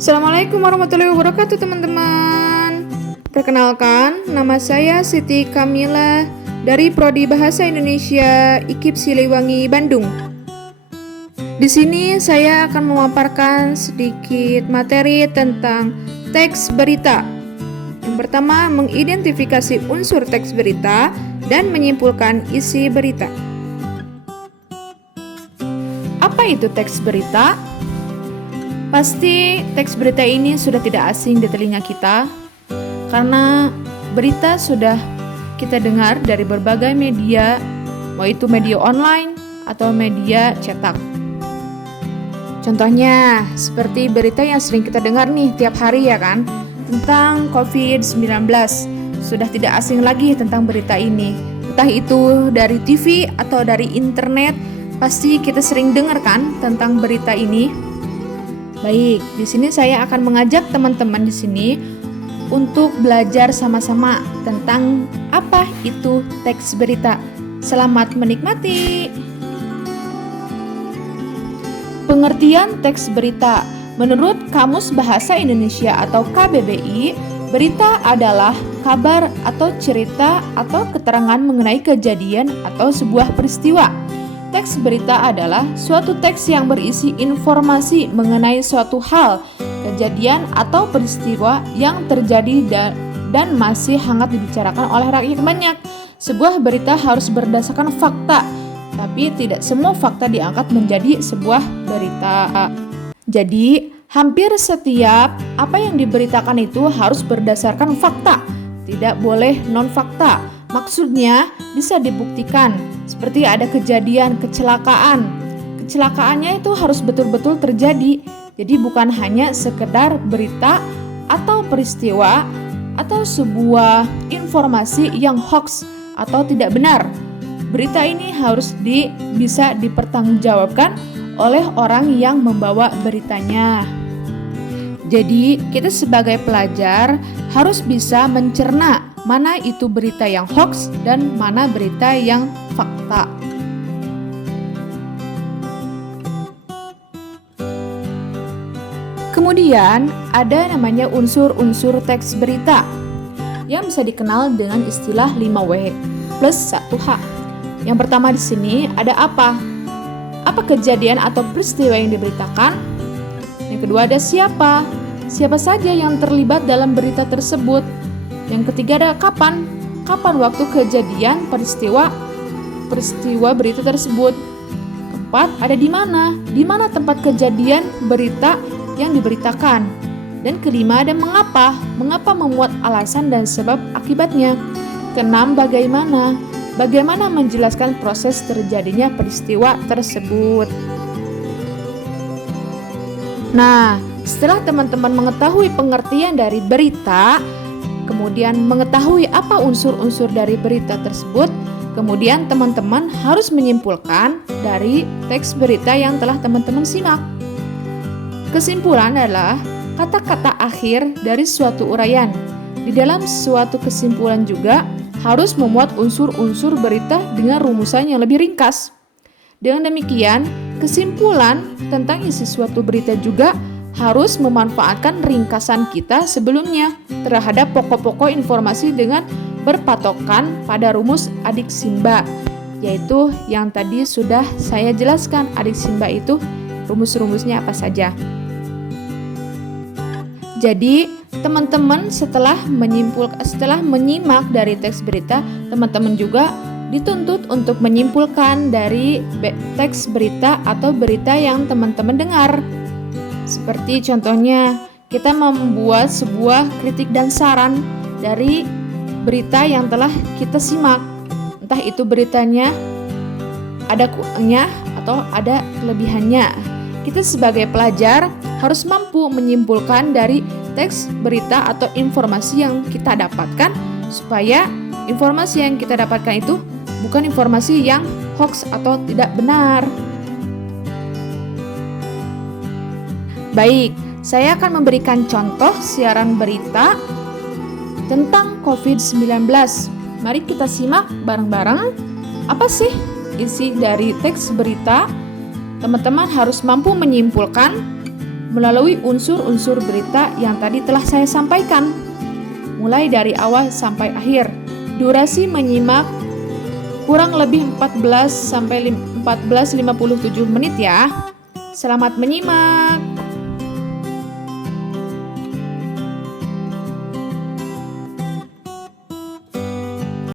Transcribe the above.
Assalamualaikum warahmatullahi wabarakatuh teman-teman. Perkenalkan, nama saya Siti Kamila dari Prodi Bahasa Indonesia IKIP Siliwangi, Bandung. Di sini saya akan memaparkan sedikit materi tentang teks berita. Yang pertama, mengidentifikasi unsur teks berita dan menyimpulkan isi berita. Apa itu teks berita? Pasti teks berita ini sudah tidak asing di telinga kita, karena berita sudah kita dengar dari berbagai media, mau itu media online atau media cetak. Contohnya, seperti berita yang sering kita dengar nih tiap hari ya kan, tentang COVID-19. Sudah tidak asing lagi tentang berita ini. Entah itu dari TV atau dari internet, pasti kita sering dengar kan tentang berita ini. Baik, di sini saya akan mengajak teman-teman di sini untuk belajar sama-sama tentang apa itu teks berita. Selamat menikmati. Pengertian teks berita. Menurut Kamus Bahasa Indonesia atau KBBI, berita adalah kabar atau cerita atau keterangan mengenai kejadian atau sebuah peristiwa. Teks berita adalah suatu teks yang berisi informasi mengenai suatu hal, kejadian atau peristiwa yang terjadi dan masih hangat dibicarakan oleh rakyat banyak. Sebuah berita harus berdasarkan fakta, tapi tidak semua fakta diangkat menjadi sebuah berita. Jadi, hampir setiap apa yang diberitakan itu harus berdasarkan fakta, tidak boleh non-fakta. Maksudnya bisa dibuktikan, seperti ada kejadian kecelakaan. Kecelakaannya itu harus betul-betul terjadi. Jadi bukan hanya sekedar berita atau peristiwa atau sebuah informasi yang hoax atau tidak benar. Berita ini harus bisa dipertanggungjawabkan oleh orang yang membawa beritanya. Jadi kita sebagai pelajar harus bisa mencerna mana itu berita yang hoax dan mana berita yang fakta. Kemudian ada namanya unsur-unsur teks berita yang bisa dikenal dengan istilah 5W plus 1H. Yang pertama di sini ada apa? Apa kejadian atau peristiwa yang diberitakan? Yang kedua ada siapa? Siapa saja yang terlibat dalam berita tersebut? Yang ketiga ada kapan? Kapan waktu kejadian peristiwa berita tersebut? Keempat, ada di mana? Di mana tempat kejadian berita yang diberitakan? Dan kelima, ada mengapa? Mengapa memuat alasan dan sebab akibatnya? Keenam, bagaimana? Bagaimana menjelaskan proses terjadinya peristiwa tersebut? Nah, setelah teman-teman mengetahui pengertian dari berita, kemudian mengetahui apa unsur-unsur dari berita tersebut, kemudian teman-teman harus menyimpulkan dari teks berita yang telah teman-teman simak. Kesimpulan adalah kata-kata akhir dari suatu uraian. Di dalam suatu kesimpulan juga harus memuat unsur-unsur berita dengan rumusan yang lebih ringkas. Dengan demikian, kesimpulan tentang isi suatu berita juga harus memanfaatkan ringkasan kita sebelumnya terhadap pokok-pokok informasi dengan berpatokan pada rumus adik Simba, yaitu yang tadi sudah saya jelaskan. Adik Simba itu rumus-rumusnya apa saja. Jadi, teman-teman setelah menyimak dari teks berita, teman-teman juga dituntut untuk menyimpulkan dari teks berita atau berita yang teman-teman dengar. Seperti contohnya, kita membuat sebuah kritik dan saran dari berita yang telah kita simak. Entah itu beritanya ada kurangnya atau ada kelebihannya. Kita sebagai pelajar harus mampu menyimpulkan dari teks berita atau informasi yang kita dapatkan, supaya informasi yang kita dapatkan itu bukan informasi yang hoax atau tidak benar. Baik, saya akan memberikan contoh siaran berita tentang COVID-19. Mari kita simak bareng-bareng apa sih isi dari teks berita. Teman-teman harus mampu menyimpulkan melalui unsur-unsur berita yang tadi telah saya sampaikan, mulai dari awal sampai akhir. Durasi menyimak kurang lebih 14 sampai 14:57 menit ya. Selamat menyimak.